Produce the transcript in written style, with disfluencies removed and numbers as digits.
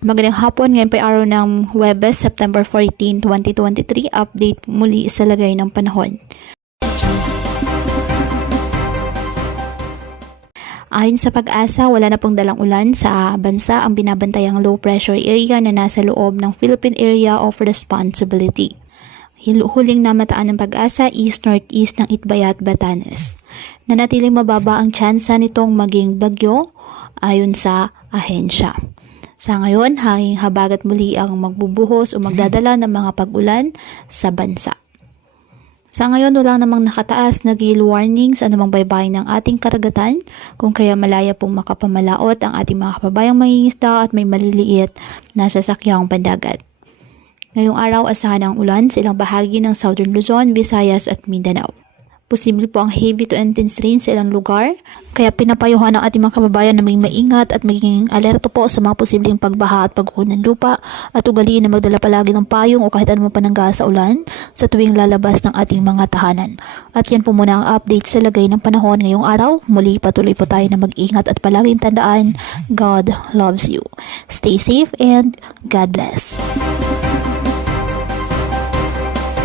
Magandang hapon, ngayon pa araw ng Huwebes, September 14, 2023. Update muli sa lagay ng panahon. Ayon sa Pag-asa, wala na pong dalang ulan sa bansa ang binabantayang low pressure area na nasa loob ng Philippine Area of Responsibility. Huling namataan ng Pag-asa, east-northeast ng Itbayat, Batanes. Nanatiling mababa ang tsansa nitong maging bagyo ayon sa ahensya. Sa ngayon, hanging habagat muli ang magbubuhos o magdadala ng mga pag-ulan sa bansa. Sa ngayon, wala namang nakataas na gale warning sa anumang baybayin ng ating karagatan, kung kaya malaya pong makapamalaot ang ating mga kababayang mangingisda at may maliliit na sasakyang pandagat. Ngayong araw, asahan ang ulan sa ilang bahagi ng Southern Luzon, Visayas at Mindanao. Posible po ang heavy to intense rain sa ilang lugar, kaya pinapayuhan ng ating mga kababayan na may maingat at maging alerto po sa mga posibleng pagbaha at pagguho ng lupa at ugaliin na magdala palagi ng payong o kahit anumang panangga sa ulan sa tuwing lalabas ng ating mga tahanan. At yan po muna ang update sa lagay ng panahon ngayong araw. Muli patuloy po tayo na mag-ingat at palaging tandaan, God loves you. Stay safe and God bless.